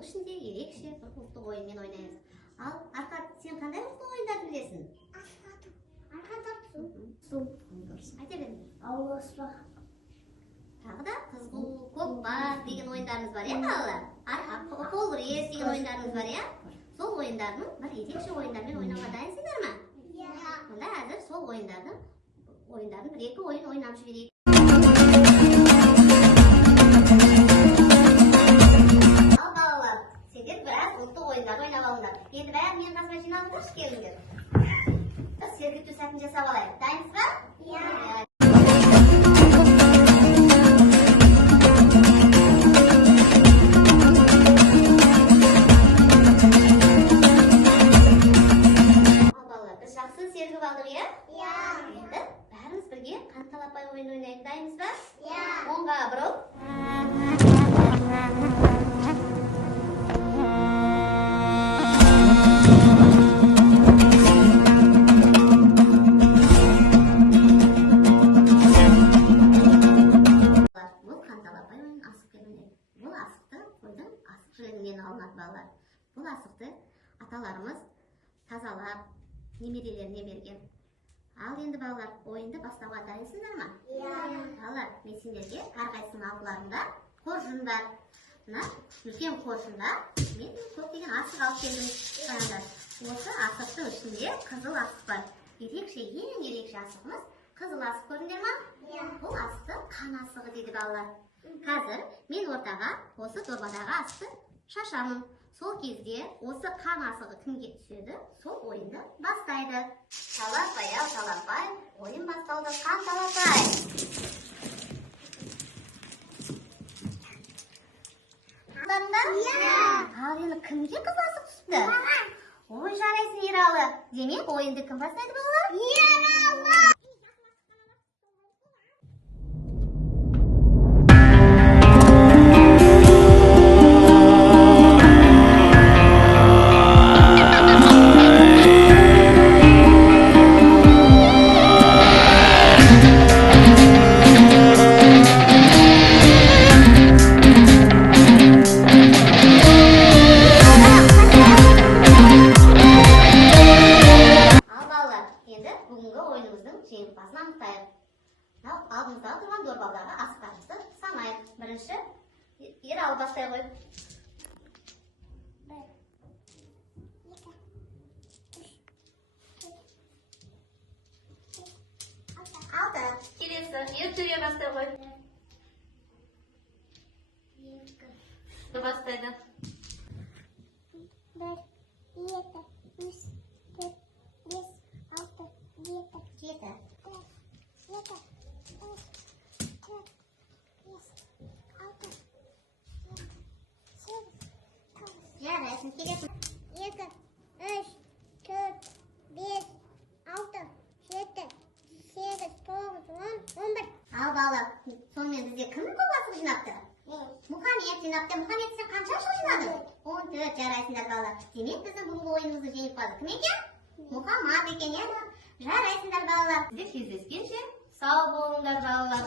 Оның ішінде ерекше бір ұлттық ойынмен ойнаймыз. Ал Арқат, сен қандай ұлттық ойындарды білесің? Арқат ату. Су. Дұрыс. Айта беріңіз. Ауызбақ. Тағы да қызғу, көкпар деген ойындарымыз бар, балалар? Қол күрес деген ойындарымыз бар, Сол ойындардың бір ерекше ойындармен ойнауға дайынсыңдар ма? Онда әзір сол ойындардың бір-екі ойын ойнап жіберейік. Ал балалар, сендер біраз ұлттық ойындарды ойнап алыңдар. Енді бәрі менің қасыма жиналыңдаршы, келіңдер. Сергіту сәтін жасап алайық. Дайынсыз ба? Сергіп алдық, Енді бәріміз бірге қан талапай ойын ойнайық. Дайынсыз ба? Оңға бұрыл. Бұл қан талапай ойын асықпен ойнайды. Бұл асықты қойдың асық жілігінен алынады, балалар. Бұл асықты аталарымыз тазалап немерелеріне берген. Ал енді балалар, ойынды бастауға дайынсыңдар ма? Балалар, мен сендерге әрқайсының алдыларында қоржын бар. Мына үлкен қоржында мен көптеген асық алып келдім. Осы асықтың ішінде қызыл асық бар. Ең ерекше асығымыз қызыл асық, көрдіңдер ма? Бұл асықты қан асығы дейді, балалар. Қазір мен ортаға осы дорбадағы асықты шашамын. Сол кезде осы қан асығы кімге түседі, сол ойынды бастайды. Талапай, ойын басталды. Қан талапай. Ал енді кімге қыз асық түсті? Ой, жарайсың, Ералы. Демек, ойынды кім бастайды, балалар? Ералы! Жеңімпазын анықтайық. Алдымыздағы тұрған дорбадағы асықтарымызды санайық. Бірінші Ералы бастай қой. 6. Келесі Ертөре бастай қой. 2 бастайды. 1, 2, 3, 4, 5, 6, 7. 7. Жарайсың, келесің. 2, 3, 4, 5, 6, 7, 8, 9, 10, 11. Ал балалар, сонымен бізде кім көп асық жинапты? Мұхаммед жинапты. Мұхаммед, сен қанша асық жинадың? 14. Жарайсыңдар, балалар. Демек, біздің бүгінгі ойынымыздың жеңімпазы кім екен? Мұхаммед екен, Жарайсыңдар, балалар. Бізде кездескенше сау болыңдар, балалар.